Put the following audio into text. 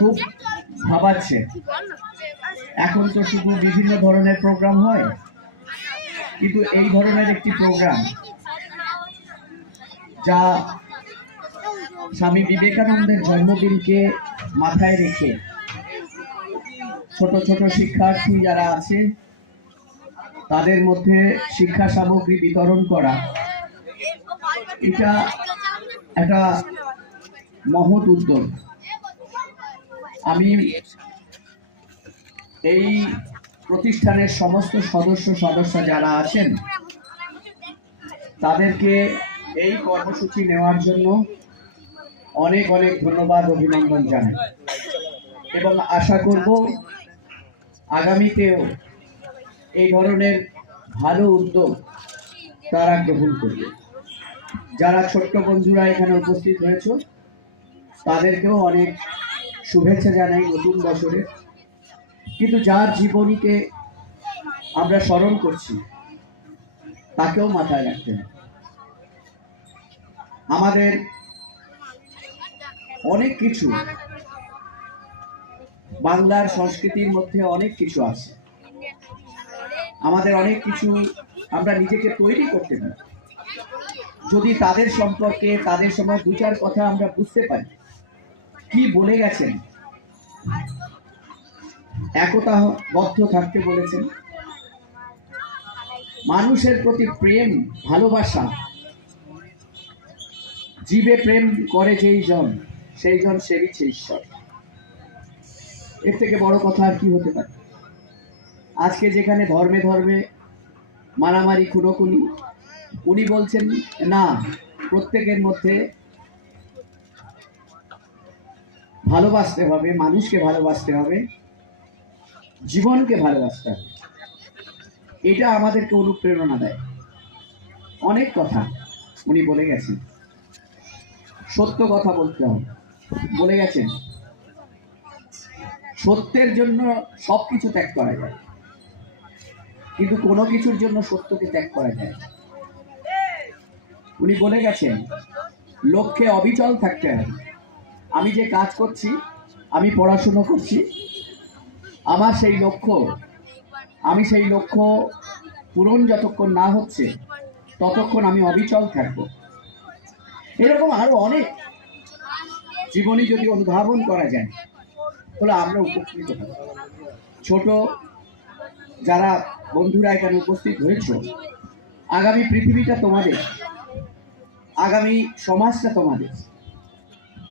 খুব ভাবাচ্ছে। এখন তো শুধু বিভিন্ন ধরনের প্রোগ্রাম হয়, কিন্তু এই ধরনের একটি প্রোগ্রাম যা স্বামী বিবেকানন্দের জন্মদিনকে মাথায় রেখে ছোট ছোট শিক্ষার্থী যারা আছে তাদের মধ্যে শিক্ষা সামগ্রী বিতরণ করা, এটা একটা মহৎ উদ্যোগ। আমি এই প্রতিষ্ঠানের সমস্ত সদস্য যারা আছেন তাদেরকে এই কর্মসূচি নেওয়ার জন্য অনেক অনেক ধন্যবাদ, অভিনন্দন জানাই এবং আশা করব আগামীতেও এই ধরনের ভালো উদ্যোগ তারা গ্রহণ করবে। যারা ছোট্ট বন্ধুরা এখানে উপস্থিত হয়েছে তাদেরকেও অনেক শুভেচ্ছা জানাই নতুন বছরে। কিন্তু যার জীবনীকে আমরা স্মরণ করছি তাকেও মাথায় রাখতে হবে। আমাদের অনেক কিছু, বাংলার সংস্কৃতির মধ্যে অনেক কিছু আছে, আমাদের অনেক কিছু আমরা নিজেকে তৈরি করতে পারি যদি তাদের সম্পর্কে তাদের সময় দু চার কথা আমরা বুঝতে পারি। কি বলে গেছেন, একতাবদ্ধ থাকতে বলেছেন, মানুষের প্রতি প্রেম ভালোবাসা, জীবে প্রেম করে যেই জন সেই জন সেবিছে ঈশ্বর। এর থেকে বড় কথা আর কি হতে পারে? আজকে যেখানে ধর্মে ধর্মে মারামারি খুনোখুনি, উনি বলছেন না, প্রত্যেকের মধ্যে ভালোবাসতে হবে, মানুষকে ভালোবাসতে হবে, জীবনকে ভালোবাসতে হবে। এটা আমাদেরকে অনুপ্রেরণা দেয়। অনেক কথা উনি বলে গেছেন, সত্য কথা বলতে হবে বলে গেছেন। সত্যের জন্য সবকিছু ত্যাগ করা যায়, কিন্তু কোনো কিছুর জন্য সত্যকে ত্যাগ করা যায়। উনি বলে গেছেন লক্ষ্যে অবিচল থাকতে হবে। আমি যে কাজ করছি, আমি পড়াশুনো করছি, আমার সেই লক্ষ্য, আমি সেই লক্ষ্য পূরণ যতক্ষণ না হচ্ছে ততক্ষণ আমি অবিচল থাকব। এরকম আরো অনেক জীবনী যদি অনুধাবন করা যায় তাহলে আমরা উপকৃত হব। ছোট যারা বন্ধুরা এখানে উপস্থিত হয়েছে, আগামী পৃথিবীটা তোমাদের, আগামী সমাজটা তোমাদের।